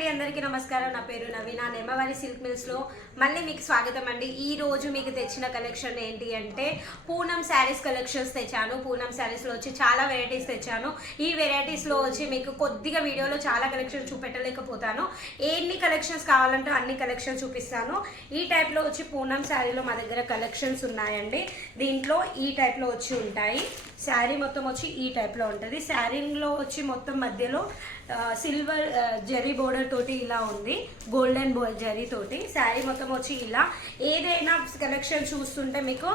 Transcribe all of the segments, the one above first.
అండి అందరికీ నమస్కారం. నా పేరు నవీన. నెమ్మవారి సిల్క్ మిల్స్లో మళ్ళీ మీకు స్వాగతం అండి. ఈ రోజు మీకు తెచ్చిన కలెక్షన్ ఏంటి అంటే పూనం శారీస్ కలెక్షన్స్ తెచ్చాను. పూనం శారీస్లో వచ్చి చాలా వెరైటీస్ తెచ్చాను. ఈ వెరైటీస్లో వచ్చి మీకు కొద్దిగా వీడియోలో చాలా కలెక్షన్ చూపెట్టలేకపోతాను. ఎన్ని కలెక్షన్స్ కావాలంటే అన్ని కలెక్షన్ చూపిస్తాను. ఈ టైప్లో వచ్చి పూనం శారీలో మా దగ్గర కలెక్షన్స్ ఉన్నాయండి. దీంట్లో ఈ టైప్లో వచ్చి ఉంటాయి. శారీ మొత్తం వచ్చి ఈ టైప్లో ఉంటుంది. శారీలో వచ్చి మొత్తం మధ్యలో సిల్వర్ జరీ బోర్డర్ తోటి ఇలా ఉంది, గోల్డెన్ జరీ తోటి శారీ మొత్తం వచ్చి ఇలా. ఏదైనా కలెక్షన్ చూస్తుంటే మీకు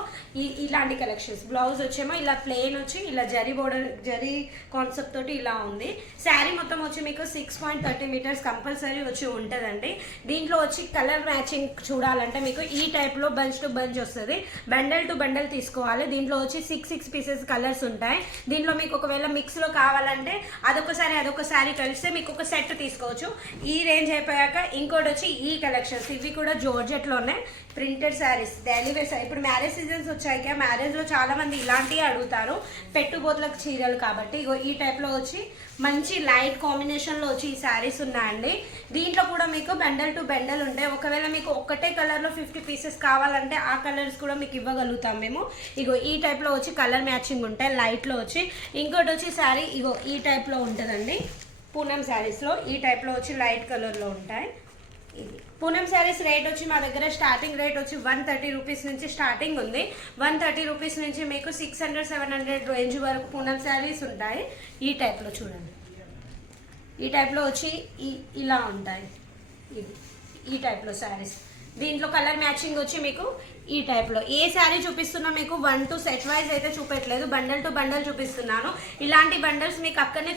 ఇలాంటి కలెక్షన్స్. బ్లౌజ్ వచ్చేమో ఇలా ప్లెయిన్ వచ్చి ఇలా జరీ బోర్డర్ జరీ కాన్సెప్ట్ తోటి ఇలా ఉంది. శారీ మొత్తం వచ్చి మీకు 6.30 మీటర్స్ కంపల్సరీ వచ్చి ఉంటుందండి. దీంట్లో వచ్చి కలర్ మ్యాచింగ్ చూడాలంటే మీకు ఈ టైప్లో బంచ్ టు బంచ్ వస్తుంది. బండల్ టు బండల్ తీసుకోవాలి. దీంట్లో వచ్చి 6 పీసెస్ కలర్స్ ఉంటాయి. దీంట్లో మీకు ఒకవేళ మిక్స్లో కావాలంటే అదొకసారి కలిస్తే మీకు ఒక సెట్ తీసుకోవచ్చు. ఈ రేంజ్ అయిపోయాక ఇంకోటి వచ్చి ఈ కలెక్షన్స్. ఇవి కూడా జోర్జెట్లోనే ప్రింటెడ్ శారీస్, డైలీ వేర్. ఇప్పుడు మ్యారేజ్ సీజన్స్ వచ్చాక మ్యారేజ్లో చాలా మంది ఇలాంటివి అడుగుతారు, పెట్టుబోతులకు చీరలు కాబట్టి. ఇగో ఈ టైప్లో వచ్చి మంచి లైట్ కాంబినేషన్లో వచ్చి ఈ శారీస్ ఉన్నాయండి. దీంట్లో కూడా మీకు బండల్ టు బండల్ ఉంటాయి. ఒకవేళ మీకు ఒక్కటే కలర్లో 50 పీసెస్ కావాలంటే ఆ కలర్స్ కూడా మీకు ఇవ్వగలుగుతాం మేము. ఇగో ఈ టైప్లో వచ్చి కలర్ మ్యాచింగ్ ఉంటాయి లైట్లో వచ్చి. ఇంకోటి వచ్చి శారీ ఇగో ఈ టైప్లో ఉంటుందండి. పూనం శారీస్లో ఈ టైప్లో వచ్చి లైట్ కలర్లో ఉంటాయి. ఇది పూనం శారీస్ రేట్ వచ్చి మా దగ్గర స్టార్టింగ్ రేట్ వచ్చి 130 రూపీస్ నుంచి స్టార్టింగ్ ఉంది. 130 రూపీస్ నుంచి మీకు 600-700 రేంజ్ వరకు పూనం శారీస్ ఉంటాయి. ఈ టైప్లో చూడండి, ఈ టైప్లో వచ్చి ఇలా ఉంటాయి. ఇది ఈ టైప్లో శారీస్. దీంట్లో కలర్ మ్యాచింగ్ వచ్చి మీకు ఈ టైప్లో. ఏ శారీ చూపిస్తున్నా మీకు 1 to సెట్ వైజ్ అయితే చూపెట్టలేదు, బండల్ టు బండల్ చూపిస్తున్నాను. ఇలాంటి బండల్స్ మీకు అక్కడనే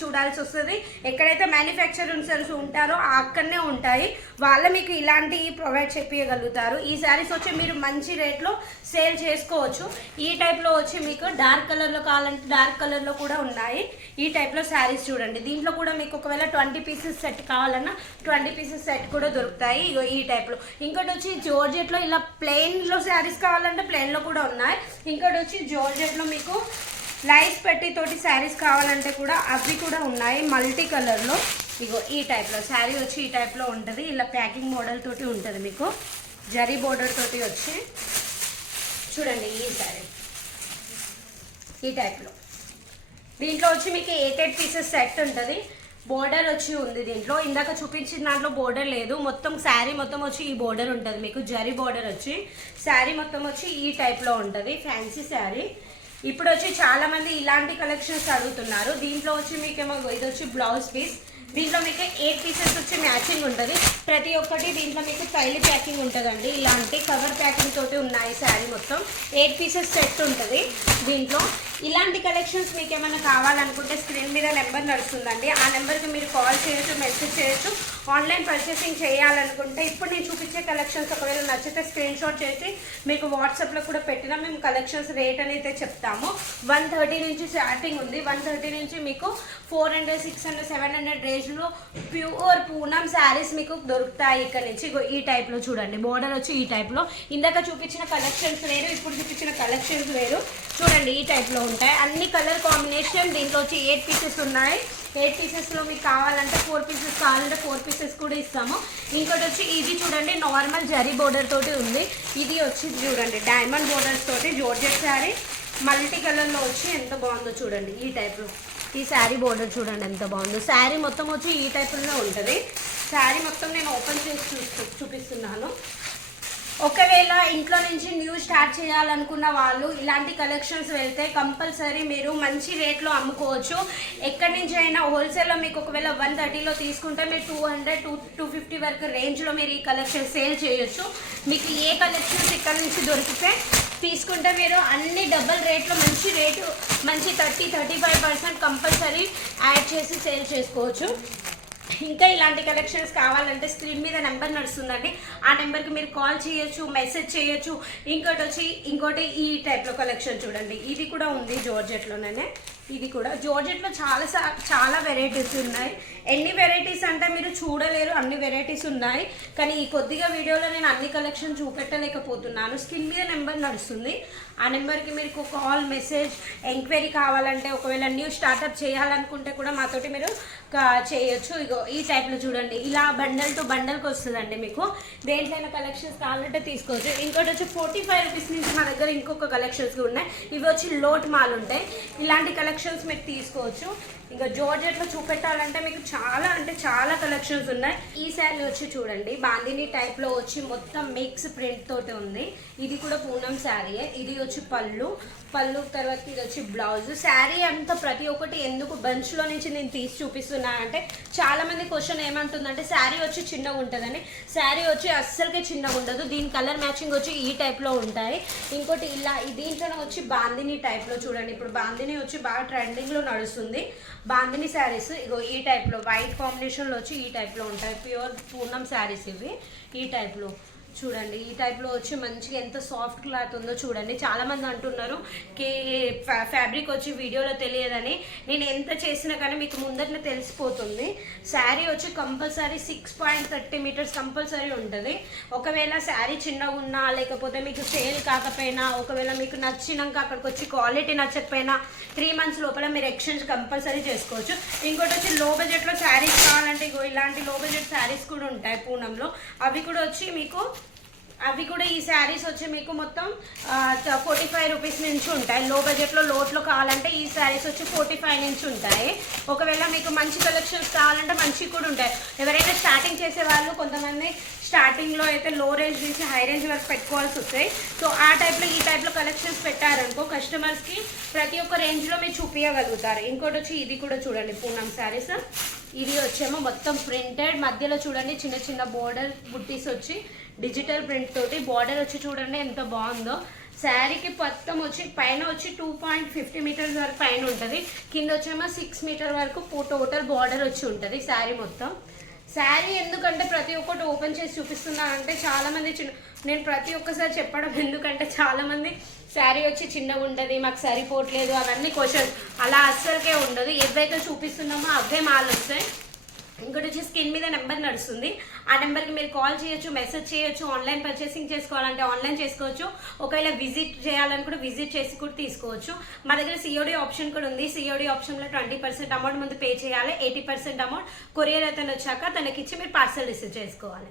చూడాల్సి వస్తుంది. ఎక్కడైతే మ్యానుఫ్యాక్చరర్స్ ఉంటారో అక్కడనే ఉంటాయి, వాళ్ళ మీకు ఇలాంటివి ప్రొవైడ్ చెప్పగలుగుతారు. ఈ శారీస్ వచ్చి మీరు మంచి రేట్లో సేల్ చేసుకోవచ్చు. ఈ టైప్లో వచ్చి మీకు డార్క్ కలర్లో కావాలంటే డార్క్ కలర్లో కూడా ఉన్నాయి. ఈ టైప్లో శారీస్ చూడండి. దీంట్లో కూడా మీకు ఒకవేళ 20 పీసెస్ సెట్ కావాలన్నా 20 పీసెస్ సెట్ కూడా దొరుకుతాయి. ఇగో ఈ టైప్లో. ఇంకోటి వచ్చి జోర్జెట్లో ఇలా ప్లెయిన్లో శారీస్ కావాలంటే ప్లెయిన్లో కూడా ఉన్నాయి. ఇంకోటి వచ్చి జోర్జెట్లో మీకు లైస్ పెట్టి తోటి శారీస్ కావాలంటే కూడా అవి కూడా ఉన్నాయి మల్టీ కలర్లో. ఇగో ఈ టైప్లో శారీ వచ్చి ఈ టైప్లో ఉంటుంది. ఇలా ప్యాకింగ్ మోడల్ తోటి ఉంటుంది మీకు, జరీ బోర్డర్ తోటి వచ్చి చూడండి. ఈ శారీ ఈ టైప్లో. దీంట్లో వచ్చి మీకు 8 పీసెస్ సెట్ ఉంటుంది. బోర్డర్ వచ్చి ఉంది దీంట్లో. ఇందాక చూపించిన దాంట్లో బోర్డర్ లేదు. మొత్తం శారీ మొత్తం వచ్చి ఈ బోర్డర్ ఉంటుంది మీకు, జరీ బోర్డర్ వచ్చి. శారీ మొత్తం వచ్చి ఈ టైప్లో ఉంటుంది, ఫ్యాన్సీ శారీ. ఇప్పుడు వచ్చి చాలా మంది ఇలాంటి కలెక్షన్స్ అడుగుతున్నారు. దీంట్లో వచ్చి మీకేమో ఇది వచ్చి బ్లౌజ్ పీస్. దీంట్లో మీకు 8 పీసెస్ వచ్చి మ్యాచింగ్ ఉంటుంది. ప్రతి ఒక్కటి దీంట్లో మీకు ఫైల్ ప్యాకింగ్ ఉంటుందండి. ఇలాంటి కవర్ ప్యాకింగ్ తోటి ఉన్నాయి శారీ మొత్తం. 8 పీసెస్ సెట్ ఉంటుంది దీంట్లో. ఇలాంటి కలెక్షన్స్ మీకు ఏమైనా కావాలనుకుంటే స్క్రీన్ మీద నెంబర్ నడుస్తుందండి. ఆ నెంబర్కి మీరు కాల్ చేయొచ్చు, మెసేజ్ చేయొచ్చు. ఆన్లైన్ పర్చేసింగ్ చేయాలనుకుంటే ఇప్పుడు నేను చూపించే కలెక్షన్స్ ఒకవేళ నచ్చితే స్క్రీన్ షాట్ చేసి మీకు వాట్సాప్లో కూడా పెట్టినా మేము కలెక్షన్స్ రేట్ అనేది చెప్తాము. 130 నుంచి స్టార్టింగ్ ఉంది. 130 నుంచి మీకు 400, 600, 700 రేంజ్లో ప్యూర్ పూనం శారీస్ మీకు దొరుకుతాయి ఇక్కడ నుంచి. ఈ టైప్లో చూడండి. బోర్డర్ వచ్చి ఈ టైప్లో. ఇందాక చూపించిన కలెక్షన్స్ వేరు, ఇప్పుడు చూపించిన కలెక్షన్స్ వేరు. చూడండి ఈ టైప్లో ఉంటాయి. అన్ని కలర్ కాంబినేషన్. దీంట్లో వచ్చి 8 పీసెస్ ఉన్నాయి. 8 పీసెస్లో మీకు కావాలంటే 4 పీసెస్ కావాలంటే 4 పీసెస్ కూడా ఇస్తాము. ఇంకోటి వచ్చి ఇది చూడండి, నార్మల్ జరీ బోర్డర్ తోటి ఉంది. ఇది వచ్చి చూడండి డైమండ్ బోర్డర్స్ తోటి జోర్జెట్ శారీ మల్టీ కలర్లో వచ్చి ఎంత బాగుందో చూడండి. ఈ టైప్లో ఈ శారీ బోర్డర్ చూడండి ఎంత బాగుందో. శారీ మొత్తం వచ్చి ఈ టైప్లో ఉంటుంది. శారీ మొత్తం నేను ఓపెన్ చేసి చూపిస్తున్నాను. ఒకవేళ ఇంట్లో నుంచి న్యూ స్టార్ట్ చేయాలనుకున్న వాళ్ళు ఇలాంటి కలెక్షన్స్ వెళ్తే కంపల్సరీ మీరు మంచి రేట్లో అమ్ముకోవచ్చు. ఎక్కడి నుంచి అయినా హోల్సేల్లో మీకు ఒకవేళ 130లో తీసుకుంటే మీరు 200-250 వరకు రేంజ్లో మీరు ఈ కలెక్షన్ సేల్ చేయొచ్చు. మీకు ఏ కలెక్షన్స్ ఇక్కడ నుంచి దొరికితే తీసుకుంటే మీరు అన్ని డబల్ రేట్లో మంచి రేటు, మంచి 30-35% కంపల్సరీ యాడ్ చేసి సేల్ చేసుకోవచ్చు. ఇంకా ఇలాంటి కలెక్షన్స్ కావాలంటే స్క్రీన్ మీద నెంబర్ నడుస్తుందండి. ఆ నెంబర్కి మీరు కాల్ చేయొచ్చు, మెసేజ్ చేయొచ్చు. ఇంకోటి ఈ టైప్లో కలెక్షన్ చూడండి. ఇది కూడా ఉంది జార్జెట్లోనే. ఇది కూడా జార్జెట్లో చాలా వెరైటీస్ ఉన్నాయి. ఎన్ని వెరైటీస్ అంటే మీరు చూడలేరు, అన్ని వెరైటీస్ ఉన్నాయి. కానీ ఈ కొద్దిగా వీడియోలో నేను అన్ని కలెక్షన్ చూపెట్టలేకపోతున్నాను. స్క్రీన్ మీద నెంబర్ నడుస్తుంది, ఆ నెంబర్కి మీకు కాల్ మెసేజ్ ఎంక్వైరీ కావాలంటే ఒకవేళ న్యూ స్టార్ట్అప్ చేయాలనుకుంటే కూడా మాతోటి మీరు చేయొచ్చు. ఇగో ఈ టైప్లో చూడండి, ఇలా బండల్ టు బండల్కి వస్తుందండి. మీకు దేంట్లైనా కలెక్షన్స్ కావాలంటే తీసుకోవచ్చు. ఇంకోటి వచ్చి 45 రూపీస్ నుంచి మా దగ్గర ఇంకొక కలెక్షన్స్ ఉన్నాయి. ఇవి వచ్చి లోట్ మాల్ ఉంటాయి. ఇలాంటి కలెక్షన్స్ మీరు తీసుకోవచ్చు. ఇంకా జార్జెట్లో చూపెట్టాలంటే మీకు చాలా అంటే చాలా కలెక్షన్స్ ఉన్నాయి. ఈ శారీ వచ్చి చూడండి, బాందిని టైప్లో వచ్చి మొత్తం మిక్స్ ప్రింట్ తోటి ఉంది. ఇది కూడా పూనం శారీయే. ఇది వచ్చి పళ్ళు తర్వాత ఇది వచ్చి బ్లౌజ్. శారీ అంతా ప్రతి ఒక్కటి ఎందుకు బంచ్లో నుంచి నేను తీసి చూపిస్తున్నా అంటే చాలా మంది క్వశ్చన్ ఏమంటుందంటే శారీ వచ్చి చిన్నగా ఉంటుందని. శారీ వచ్చి అస్సలకే చిన్నగా ఉండదు. దీని కలర్ మ్యాచింగ్ వచ్చి ఈ టైప్లో ఉంటాయి. ఇంకోటి ఇలా దీంట్లోనే వచ్చి బాందిని టైప్లో చూడండి. ఇప్పుడు బాందిని వచ్చి బాగా ట్రెండింగ్లో నడుస్తుంది. బాందిని శారీస్ ఇగో ఈ టైప్లో వైట్ కాంబినేషన్లో వచ్చి ఈ టైప్లో ఉంటాయి. ప్యూర్ పూనం శారీస్ ఇవి. ఈ టైప్లో చూడండి, ఈ టైప్లో వచ్చి మంచిగా ఎంత సాఫ్ట్ క్లాత్ ఉందో చూడండి. చాలామంది అంటున్నారు ఫ్యాబ్రిక్ వచ్చి వీడియోలో తెలియదని. నేను ఎంత చేసినా కానీ మీకు ముందరనే తెలిసిపోతుంది. శారీ వచ్చి కంపల్సరీ 6.30 మీటర్స్ కంపల్సరీ ఉంటుంది. ఒకవేళ శారీ చిన్నగా ఉన్నా లేకపోతే మీకు సేల్ కాకపోయినా, ఒకవేళ మీకు నచ్చినాక అక్కడికి వచ్చి క్వాలిటీ నచ్చకపోయినా 3 మంత్స్ లోపల మీరు ఎక్స్చేంజ్ కంపల్సరీ చేసుకోవచ్చు. ఇంకోటి వచ్చి లో బడ్జెట్లో శారీస్ కావాలంటే ఇగో ఇలాంటి లో బడ్జెట్ శారీస్ కూడా ఉంటాయి పూనంలో. అవి కూడా ఈ శారీస్ వచ్చి మీకు మొత్తం 45 రూపీస్ నుంచి ఉంటాయి. లో బడ్జెట్లో లోట్లో కావాలంటే ఈ శారీస్ వచ్చి 45 నుంచి ఉంటాయి. ఒకవేళ మీకు మంచి కలెక్షన్స్ కావాలంటే మంచి కూడా ఉంటాయి. ఎవరైనా స్టార్టింగ్ చేసే వాళ్ళు కొంతమంది స్టార్టింగ్లో అయితే లో రేంజ్ నుంచి హై రేంజ్ వరకు పెట్టుకోవాల్సి వస్తాయి. సో ఆ టైప్లో ఈ టైప్లో కలెక్షన్స్ పెట్టారనుకో కస్టమర్స్కి ప్రతి ఒక్క రేంజ్లో మీరు చూపించగలుగుతారు. ఇంకోటి వచ్చి ఇది కూడా చూడండి పూనం శారీస్. ఇది వచ్చేమో మొత్తం ప్రింటెడ్, మధ్యలో చూడండి చిన్న చిన్న బోర్డర్ బుట్టీస్ వచ్చి డిజిటల్ ప్రింట్ తోటి. బార్డర్ వచ్చి చూడండి ఎంత బాగుందో. శారీకి మొత్తం వచ్చి పైన వచ్చి 2.50 మీటర్స్ వరకు పైన ఉంటుంది. కింద వచ్చేమో 6 మీటర్ వరకు టోటల్ బార్డర్ వచ్చి ఉంటుంది శారీ మొత్తం. శారీ ఎందుకంటే ప్రతి ఒక్కటి ఓపెన్ చేసి చూపిస్తున్నా అంటే చాలామంది నేను ప్రతి ఒక్కసారి చెప్పడం ఎందుకంటే చాలామంది శారీ వచ్చి చిన్నగా ఉంటుంది, మాకు సరిపోవట్లేదు అవన్నీ క్వశ్చన్. అలా అస్సలకే ఉండదు. ఏదైతే చూపిస్తున్నామో అవే మాల్ వస్తాయి. ఇంకోటి వచ్చి స్క్రీన్ మీద నెంబర్ నడుస్తుంది. ఆ నెంబర్కి మీరు కాల్ చేయొచ్చు, మెసేజ్ చేయొచ్చు. ఆన్లైన్ పర్చేసింగ్ చేసుకోవాలంటే ఆన్లైన్ చేసుకోవచ్చు. ఒకవేళ విజిట్ చేయాలని కూడా విజిట్ చేసి కూడా తీసుకోవచ్చు. మా దగ్గర సిఓడి ఆప్షన్ కూడా ఉంది. సిఓడి ఆప్షన్లో 20% అమౌంట్ ముందు పే చేయాలి. 80% అమౌంట్ కొరియర్ అతను వచ్చాక తనకిచ్చి మీరు పార్సల్ రిసీవ్ చేసుకోవాలి.